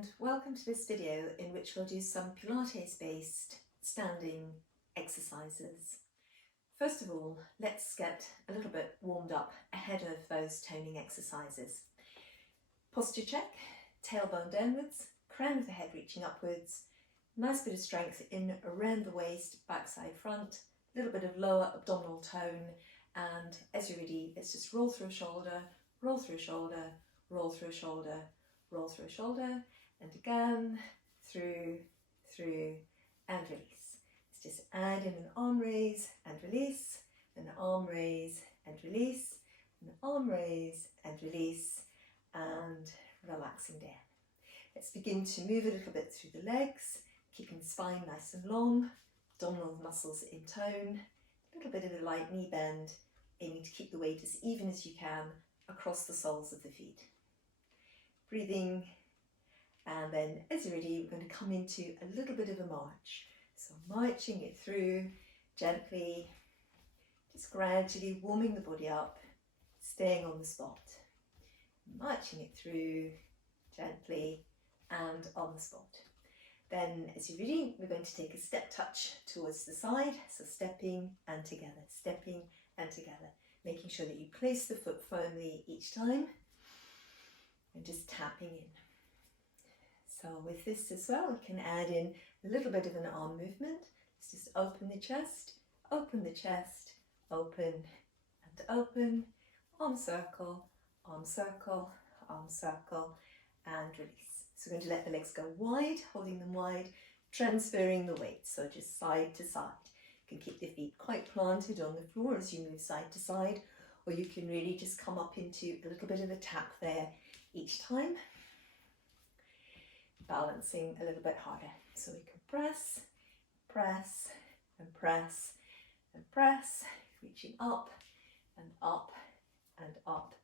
and welcome to this video in which we'll do some Pilates based standing exercises. First of all, let's get a little bit warmed up ahead of those toning exercises. Posture check, tailbone downwards, crown of the head reaching upwards, nice bit of strength in around the waist, backside front, a little bit of lower abdominal tone, and as you're ready, let's just roll through a shoulder, roll through a shoulder, roll through a shoulder, roll through a shoulder, and again, through, and release. Let's just add in an arm raise and release, an arm raise and release, an arm raise and release, and relaxing down. Let's begin to move a little bit through the legs, keeping the spine nice and long, abdominal muscles in tone, a little bit of a light knee bend, aiming to keep the weight as even as you can across the soles of the feet. Breathing, and then as you're ready, we're going to come into a little bit of a march. So marching it through gently, just gradually warming the body up, staying on the spot. Marching it through gently and on the spot. Then as you're ready, we're going to take a step touch towards the side. So stepping and together, making sure that you place the foot firmly each time. And just tapping in. So with this as well, we can add in a little bit of an arm movement. Let's just open the chest, open, and open, arm circle, arm circle, arm circle, and release. So we're going to let the legs go wide, holding them wide, transferring the weight, so just side to side. You can keep the feet quite planted on the floor as you move side to side, or you can really just come up into a little bit of a tap there each time, balancing a little bit harder. So we can press, press, and press, and press, reaching up, and up, and up,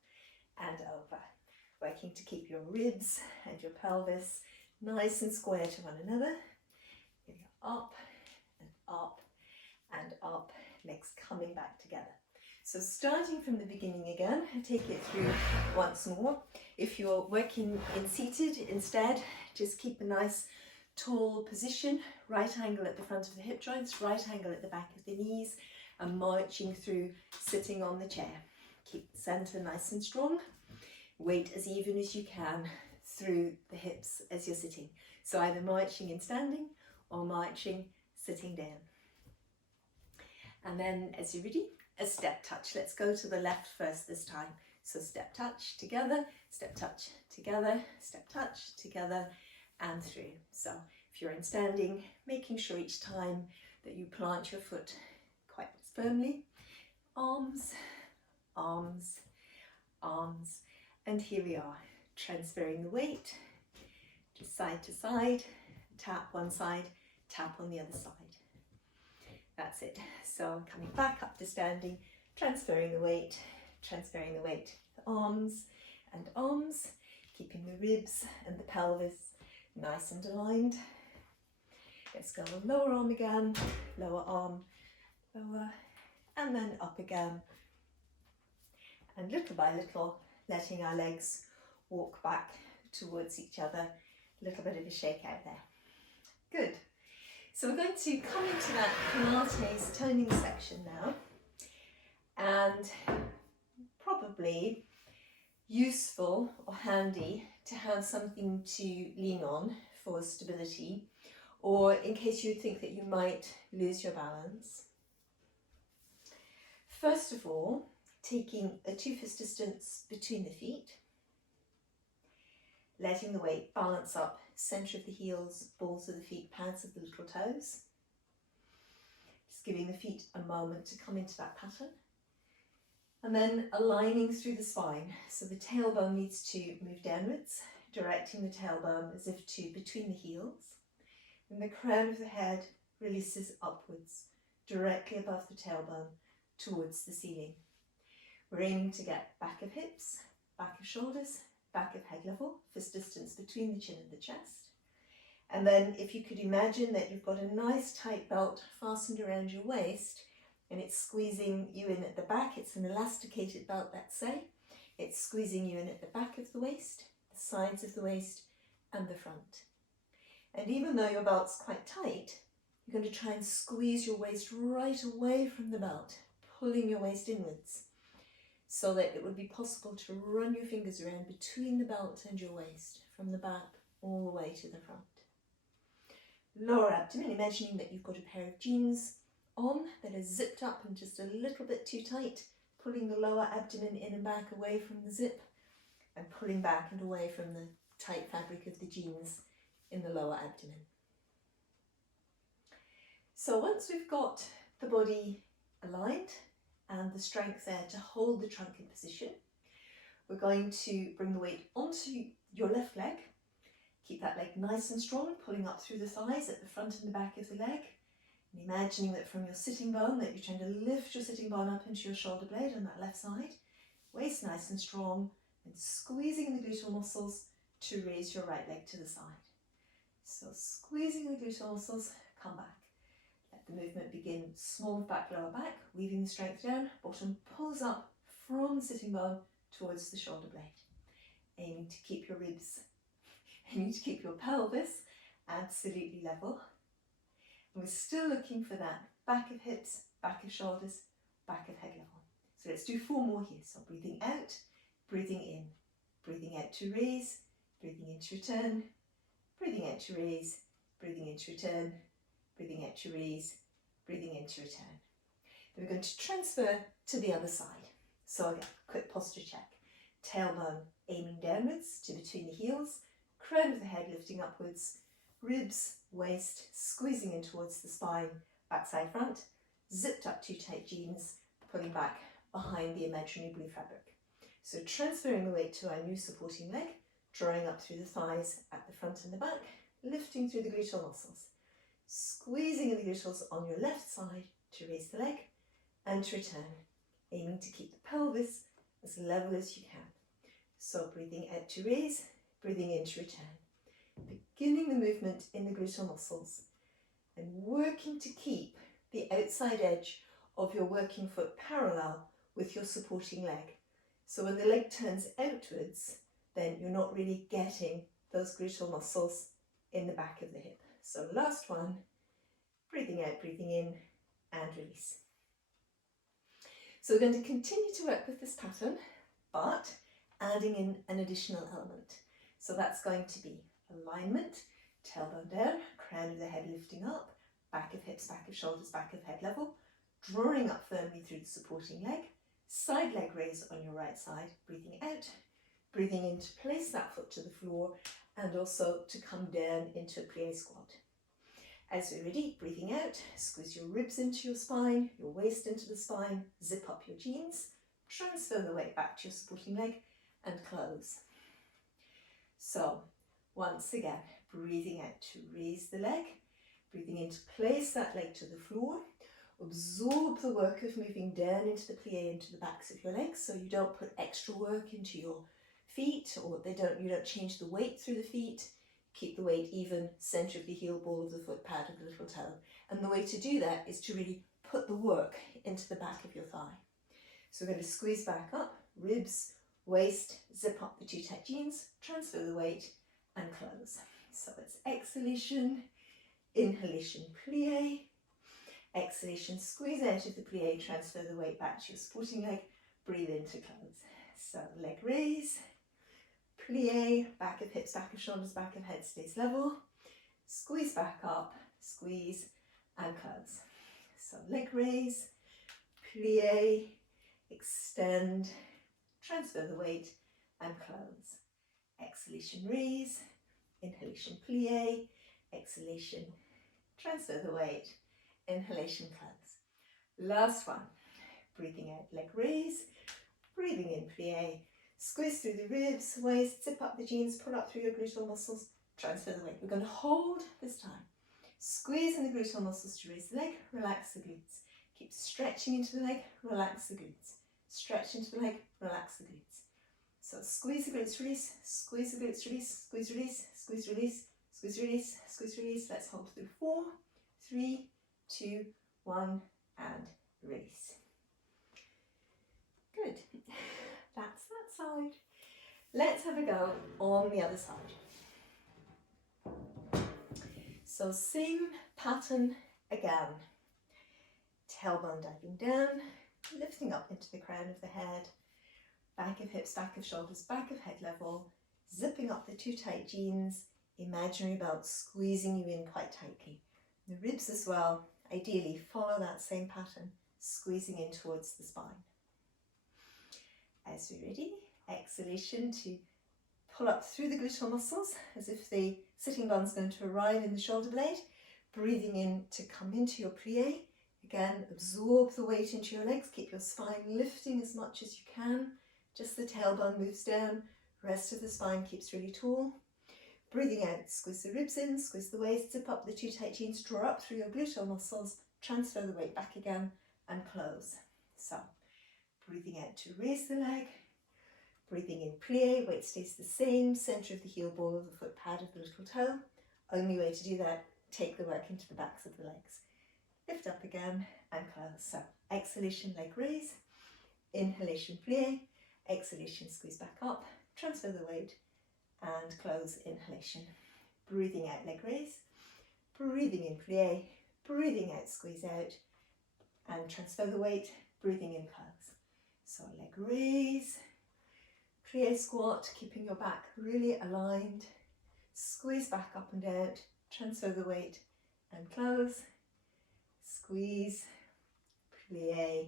and over. Working to keep your ribs and your pelvis nice and square to one another. Getting up, and up, and up, legs coming back together. So starting from the beginning again, take it through once more. If you're working in seated instead, just keep a nice tall position, right angle at the front of the hip joints, right angle at the back of the knees, and marching through sitting on the chair. Keep the center nice and strong. Weight as even as you can through the hips as you're sitting. So either marching in standing or marching sitting down. And then as you're ready, a step touch. Let's go to the left first this time. So step touch together, step touch together, step touch together, and through. So if you're in standing, making sure each time that you plant your foot quite firmly. Arms, arms, arms. And here we are, transferring the weight, just side to side, tap one side, tap on the other side. That's it. So coming back up to standing, transferring the weight, arms and arms, keeping the ribs and the pelvis nice and aligned. Let's go lower arm again, lower arm, lower, and then up again. And little by little, letting our legs walk back towards each other, a little bit of a shake out there. Good. So we're going to come into that Pilates toning section now, and probably useful or handy to have something to lean on for stability, or in case you think that you might lose your balance. First of all, taking a 2 fist distance between the feet, letting the weight balance up, centre of the heels, balls of the feet, pads of the little toes. Just giving the feet a moment to come into that pattern. And then aligning through the spine. So the tailbone needs to move downwards, directing the tailbone as if to between the heels. And the crown of the head releases upwards, directly above the tailbone, towards the ceiling. We're aiming to get back of hips, back of shoulders, back of head level, fist distance between the chin and the chest. And then if you could imagine that you've got a nice tight belt fastened around your waist and it's squeezing you in at the back, it's an elasticated belt, let's say. It's squeezing you in at the back of the waist, the sides of the waist, and the front. And even though your belt's quite tight, you're going to try and squeeze your waist right away from the belt, pulling your waist inwards, so that it would be possible to run your fingers around between the belt and your waist, from the back all the way to the front. Lower abdomen, imagining that you've got a pair of jeans on that are zipped up and just a little bit too tight, pulling the lower abdomen in and back away from the zip, and pulling back and away from the tight fabric of the jeans in the lower abdomen. So once we've got the body aligned and the strength there to hold the trunk in position, we're going to bring the weight onto your left leg. Keep that leg nice and strong, pulling up through the thighs at the front and the back of the leg. And imagining that from your sitting bone, that you're trying to lift your sitting bone up into your shoulder blade on that left side. Waist nice and strong, and squeezing the gluteal muscles to raise your right leg to the side. So squeezing the gluteal muscles, come back. Let the movement begin small back, lower back, weaving the strength down. Bottom pulls up from the sitting bone towards the shoulder blade. Aiming to keep your ribs, aiming to keep your pelvis absolutely level. And we're still looking for that back of hips, back of shoulders, back of head level. So let's do 4 more here. So breathing out, breathing in, breathing out to raise, breathing in to return, breathing out to raise, breathing in to return, breathing out to raise, breathing in to return. Then we're going to transfer to the other side. So again, quick posture check. Tailbone aiming downwards to between the heels, crown of the head lifting upwards, ribs, waist squeezing in towards the spine, backside front, zipped up too tight jeans, pulling back behind the imaginary blue fabric. So transferring the weight to our new supporting leg, drawing up through the thighs at the front and the back, lifting through the gluteal muscles, squeezing in the gluteals on your left side to raise the leg and to return, aiming to keep the pelvis as level as you can. So breathing out to raise, breathing in to return. Beginning the movement in the gluteal muscles and working to keep the outside edge of your working foot parallel with your supporting leg. So when the leg turns outwards, then you're not really getting those gluteal muscles in the back of the hip. So last one, breathing out, breathing in and release. So we're going to continue to work with this pattern, but adding in an additional element. So that's going to be alignment, tailbone down, crown of the head lifting up, back of hips, back of shoulders, back of head level, drawing up firmly through the supporting leg, side leg raise on your right side, breathing out, breathing in to place that foot to the floor and also to come down into a plie squat. As we're ready, breathing out, squeeze your ribs into your spine, your waist into the spine, zip up your jeans, transfer the weight back to your supporting leg and close. So once again, breathing out to raise the leg, breathing in to place that leg to the floor, absorb the work of moving down into the plie into the backs of your legs, so you don't put extra work into your feet, or you don't change the weight through the feet. Keep the weight even, centre of the heel, ball of the foot, pad of the little toe. And the way to do that is to really put the work into the back of your thigh. So we're going to squeeze back up, ribs, waist, zip up the too tight jeans, transfer the weight and close. So it's exhalation, inhalation, plie, exhalation, squeeze out of the plie, transfer the weight back to your supporting leg, breathe in to close. So leg raise, plie, back of hips, back of shoulders, back of head stays level, squeeze back up, squeeze and close. So leg raise, plie, extend, transfer the weight and close. Exhalation, raise, inhalation, plie, exhalation, transfer the weight, inhalation, close. Last one, breathing out, leg raise, breathing in, plie, squeeze through the ribs, waist, zip up the jeans, pull up through your gluteal muscles, transfer the weight. We're going to hold this time. Squeeze in the gluteal muscles to raise the leg, relax the glutes. Keep stretching into the leg, relax the glutes. Stretch into the leg, relax the glutes. So squeeze the glutes, release, squeeze the glutes, release, squeeze, release, squeeze, release, squeeze, release, squeeze, release. Let's hold through 4, 3, 2, 1 and release. Good. That's that side. Let's have a go on the other side. So same pattern again. Tailbone diving down, lifting up into the crown of the head, back of hips, back of shoulders, back of head level, zipping up the too tight jeans, imaginary belt squeezing you in quite tightly. The ribs as well, ideally follow that same pattern, squeezing in towards the spine. As we're ready, exhalation to pull up through the gluteal muscles as if the sitting bone's going to arrive in the shoulder blade. Breathing in to come into your plie. Again, absorb the weight into your legs. Keep your spine lifting as much as you can. Just the tailbone moves down. Rest of the spine keeps really tall. Breathing out, squeeze the ribs in, squeeze the waist, zip up the too tight jeans, draw up through your gluteal muscles, transfer the weight back again and close. So, breathing out to raise the leg. Breathing in plie, weight stays the same, centre of the heel, ball of the foot, pad of the little toe. Only way to do that, take the work into the backs of the legs. Lift up again and close. So exhalation, leg raise, inhalation, plie, exhalation, squeeze back up, transfer the weight and close, inhalation. Breathing out, leg raise, breathing in, plie, breathing out, squeeze out and transfer the weight, breathing in, close. So leg raise, plie squat, keeping your back really aligned, squeeze back up and out, transfer the weight and close, squeeze, plie,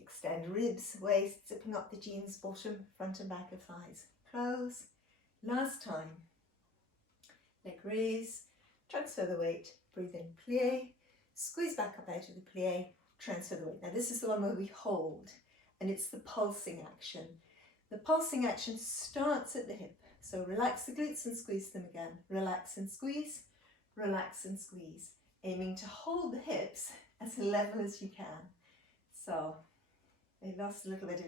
extend ribs, waist, zipping up the jeans, bottom, front and back of thighs, close, last time, leg raise, transfer the weight, breathe in, plie, squeeze back up out of the plie, transfer the weight. Now this is the one where we hold and it's the pulsing action. The pulsing action starts at the hip. So relax the glutes and squeeze them again. Relax and squeeze, aiming to hold the hips as level as you can. So I lost a little bit of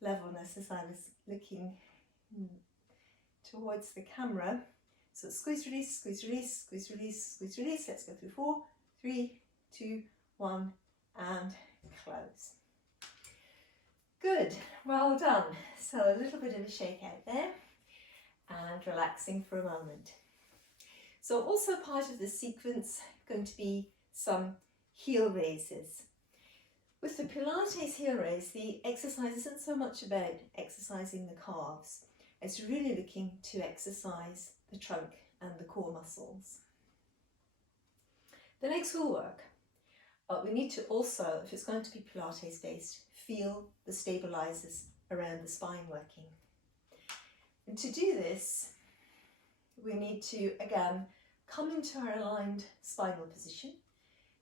levelness as I was looking towards the camera. So squeeze, release, squeeze, release, squeeze, release, squeeze, release. Let's go through 4, 3, 2, 1 and close. Good, well done. So a little bit of a shake out there and relaxing for a moment. So also part of this sequence going to be some heel raises. With the Pilates heel raise, the exercise isn't so much about exercising the calves. It's really looking to exercise the trunk and the core muscles. The legs will work, but we need to also, if it's going to be Pilates based, feel the stabilizers around the spine working. And to do this, we need to, again, come into our aligned spinal position.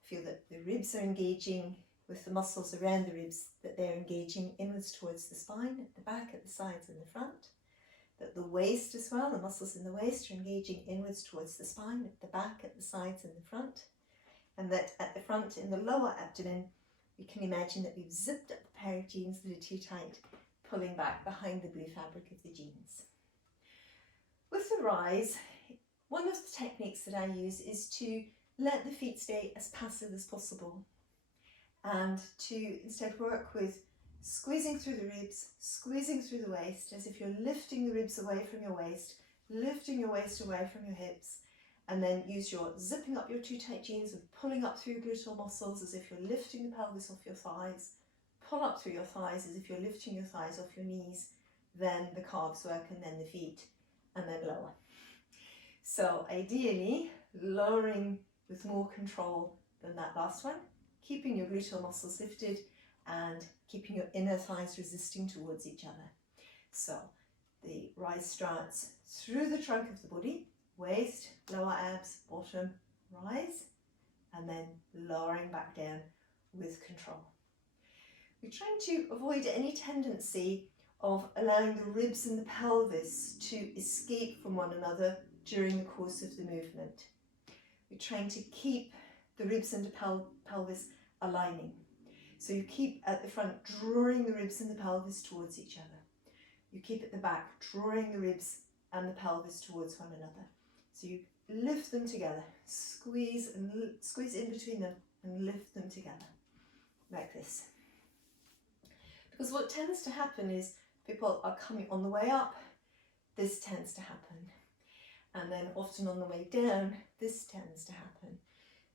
Feel that the ribs are engaging with the muscles around the ribs, that they're engaging inwards towards the spine, at the back, at the sides and the front. That the waist as well, the muscles in the waist are engaging inwards towards the spine, at the back, at the sides and the front. And that at the front, in the lower abdomen, we can imagine that we've zipped up the pair of jeans that are too tight, pulling back behind the blue fabric of the jeans. With the rise, one of the techniques that I use is to let the feet stay as passive as possible and to instead work with squeezing through the ribs, squeezing through the waist, as if you're lifting the ribs away from your waist, lifting your waist away from your hips, and then use your zipping up your too tight jeans and pulling up through your gluteal muscles as if you're lifting the pelvis off your thighs, pull up through your thighs as if you're lifting your thighs off your knees, then the calves work and then the feet, and then lower. So ideally, lowering with more control than that last one, keeping your gluteal muscles lifted and keeping your inner thighs resisting towards each other. So the rise starts through the trunk of the body, waist, lower abs, bottom, rise, and then lowering back down with control. We're trying to avoid any tendency of allowing the ribs and the pelvis to escape from one another during the course of the movement. We're trying to keep the ribs and the pelvis aligning. So you keep at the front drawing the ribs and the pelvis towards each other. You keep at the back drawing the ribs and the pelvis towards one another. So you lift them together, squeeze in between them and lift them together, like this. Because what tends to happen is people are coming on the way up, this tends to happen. And then often on the way down, this tends to happen.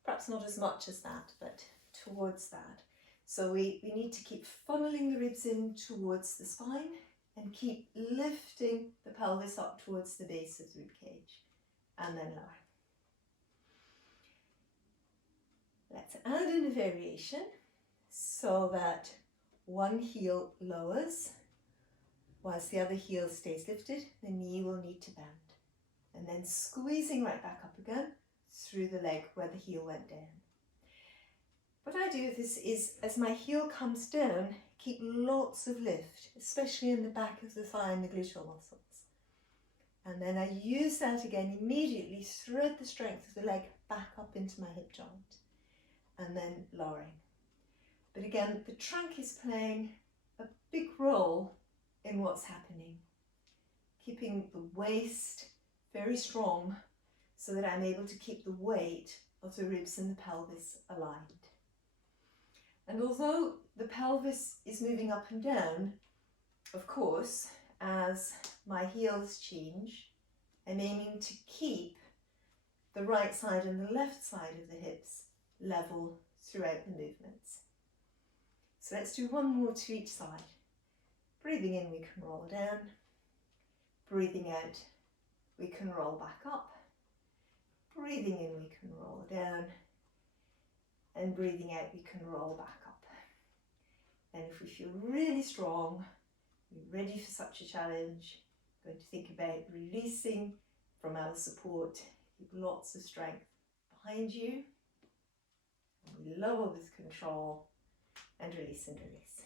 Perhaps not as much as that, but towards that. So we need to keep funneling the ribs in towards the spine and keep lifting the pelvis up towards the base of the rib cage, and then lower. Let's add in a variation so that one heel lowers whilst the other heel stays lifted. The knee will need to bend, and then squeezing right back up again through the leg where the heel went down. What I do with this is, as my heel comes down, keep lots of lift, especially in the back of the thigh and the gluteal muscles. And then I use that again, immediately thread the strength of the leg back up into my hip joint, and then lowering. But again, the trunk is playing a big role in what's happening, keeping the waist very strong so that I'm able to keep the weight of the ribs and the pelvis aligned. And although the pelvis is moving up and down, of course, as my heels change, I'm aiming to keep the right side and the left side of the hips level throughout the movements. So let's do one more to each side. Breathing in, we can roll down. Breathing out, we can roll back up. Breathing in, we can roll down. And breathing out, we can roll back up. And if we feel really strong, we're ready for such a challenge, we're going to think about releasing from our support. Keep lots of strength behind you. And we lower with control and release and release.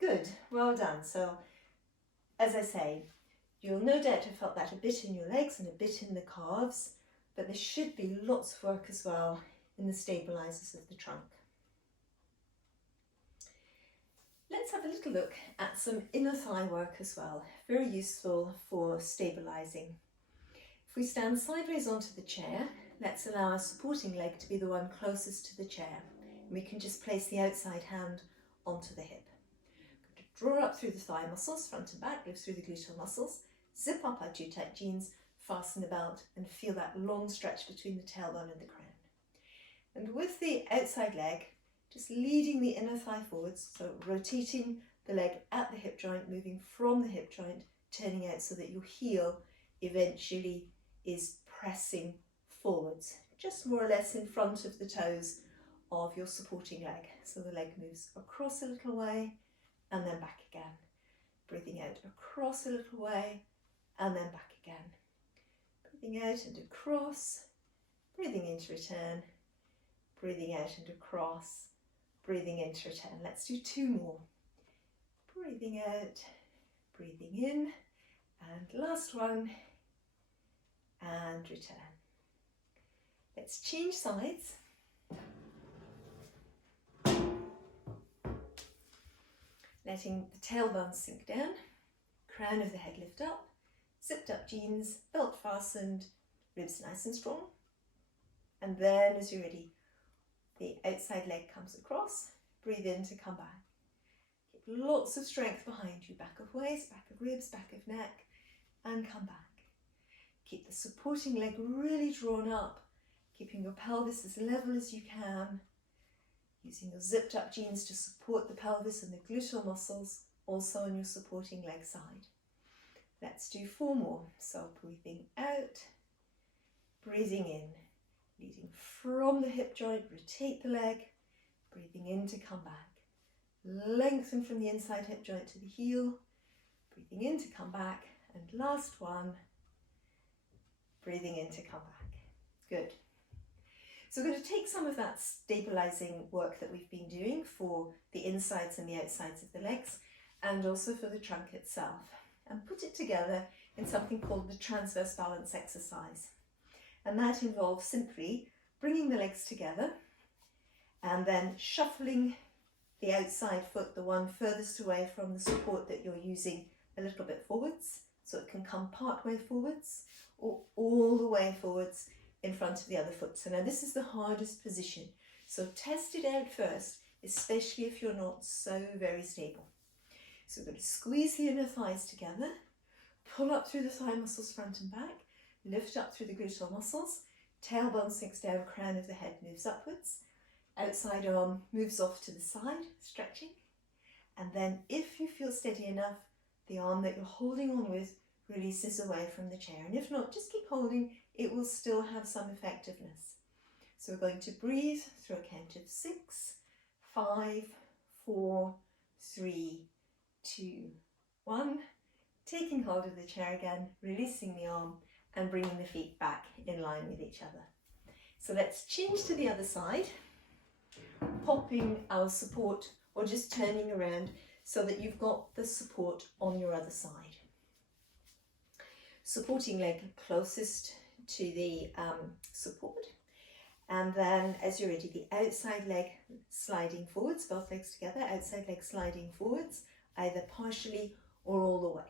Good, well done. So, as I say, you'll no doubt have felt that a bit in your legs and a bit in the calves, but there should be lots of work as well in the stabilizers of the trunk. Let's have a little look at some inner thigh work as well, very useful for stabilizing. If we stand sideways onto the chair, let's allow our supporting leg to be the one closest to the chair. And we can just place the outside hand onto the hip. Draw up through the thigh muscles, front and back, lift through the gluteal muscles, zip up our too tight jeans, fasten the belt, and feel that long stretch between the tailbone and the crown. And with the outside leg, just leading the inner thigh forwards, so rotating the leg at the hip joint, moving from the hip joint, turning out so that your heel eventually is pressing forwards, just more or less in front of the toes of your supporting leg. So the leg moves across a little way and then back again. Breathing out across a little way and then back again. Breathing out and across, breathing in to return, breathing out and across, breathing in to return. Let's do two more. Breathing out, breathing in, and last one, and return. Let's change sides. Letting the tailbone sink down, crown of the head lift up, zipped up jeans, belt fastened, ribs nice and strong. And then as you're ready, the outside leg comes across, breathe in to come back. Keep lots of strength behind you, back of waist, back of ribs, back of neck, and come back. Keep the supporting leg really drawn up, keeping your pelvis as level as you can, using your zipped up jeans to support the pelvis and the gluteal muscles, also on your supporting leg side. Let's do four more. So breathing out, breathing in, leading from the hip joint, rotate the leg, breathing in to come back. Lengthen from the inside hip joint to the heel, breathing in to come back, and last one, breathing in to come back. Good. So we're going to take some of that stabilizing work that we've been doing for the insides and the outsides of the legs, and also for the trunk itself, and put it together in something called the transverse balance exercise. And that involves simply bringing the legs together and then shuffling the outside foot, the one furthest away from the support that you're using, a little bit forwards, so it can come part way forwards or all the way forwards in front of the other foot. So now this is the hardest position. So test it out first, especially if you're not so very stable. So we're going to squeeze the inner thighs together, pull up through the thigh muscles front and back, lift up through the gluteal muscles, tailbone sinks down, crown of the head moves upwards, outside arm moves off to the side, stretching, and then if you feel steady enough, the arm that you're holding on with releases away from the chair, and if not, just keep holding, it will still have some effectiveness. So we're going to breathe through a count of 6, 5, 4, 3, 2, 1, taking hold of the chair again, releasing the arm and bringing the feet back in line with each other. So let's change to the other side, popping our support or just turning around so that you've got the support on your other side. Supporting leg closest to the support, and then as you're ready, the outside leg sliding forwards, both legs together, outside leg sliding forwards, either partially or all the way.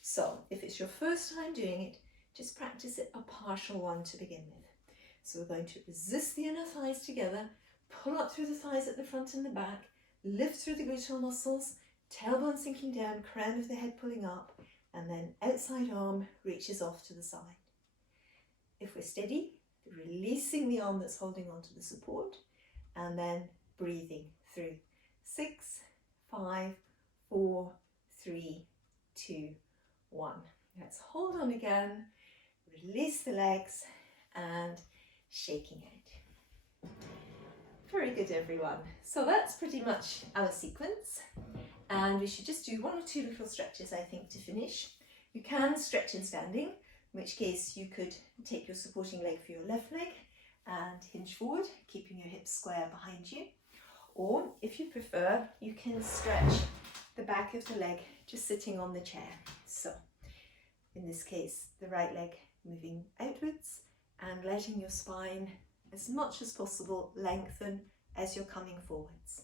So if it's your first time doing it, just practice it a partial one to begin with. So we're going to resist the inner thighs together, pull up through the thighs at the front and the back, lift through the gluteal muscles, tailbone sinking down, crown of the head pulling up, and then outside arm reaches off to the side. If we're steady, releasing the arm that's holding onto the support, and then breathing through 6, 5, 4, 3, 2, 1. Let's hold on again, release the legs, and shaking out. Very good, everyone. So that's pretty much our sequence, and we should just do 1 or 2 little stretches, I think, to finish. You can stretch in standing, in which case you could take your supporting leg for your left leg and hinge forward, keeping your hips square behind you. Or if you prefer, you can stretch the back of the leg just sitting on the chair. So in this case, the right leg moving outwards and letting your spine, as much as possible, lengthen as you're coming forwards.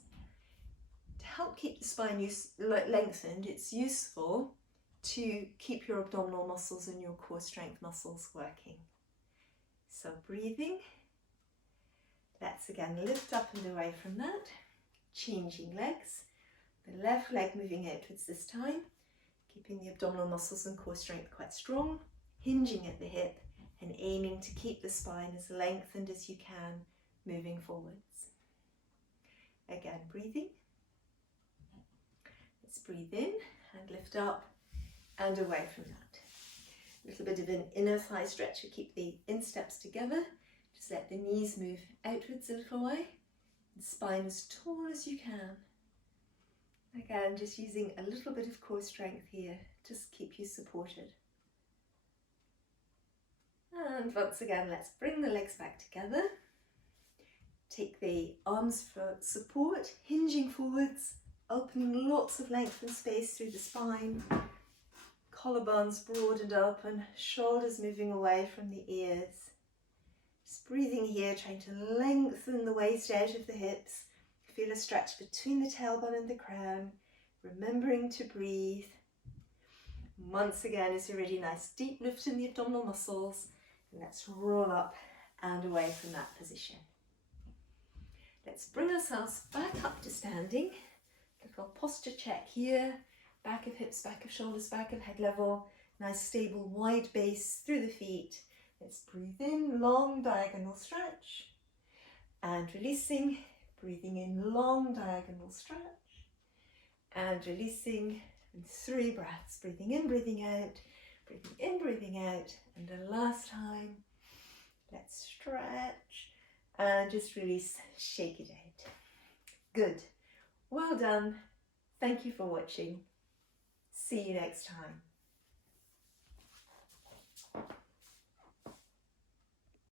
To help keep the spine lengthened, it's useful to keep your abdominal muscles and your core strength muscles working. So breathing, let's again lift up and away from that, changing legs, the left leg moving outwards this time, keeping the abdominal muscles and core strength quite strong, hinging at the hip and aiming to keep the spine as lengthened as you can moving forwards. Again, breathing. Let's breathe in and lift up and away from that. A little bit of an inner thigh stretch to keep the insteps together. Just let the knees move outwards a little way. The spine as tall as you can. Again, just using a little bit of core strength here to keep you supported. And once again, let's bring the legs back together. Take the arms for support, hinging forwards, opening lots of length and space through the spine. Collarbones broadened open, shoulders moving away from the ears. Just breathing here, trying to lengthen the waist out of the hips. Feel a stretch between the tailbone and the crown, remembering to breathe. Once again, as you're ready, nice deep lift in the abdominal muscles. And let's roll up and away from that position. Let's bring ourselves back up to standing. Little posture check here. Back of hips, back of shoulders, back of head level. Nice stable wide base through the feet. Let's breathe in, long diagonal stretch. And releasing, breathing in, long diagonal stretch. And releasing, and 3 breaths. Breathing in, breathing out. Breathing in, breathing out. And the last time, let's stretch. And just release, shake it out. Good. Well done. Thank you for watching. See you next time.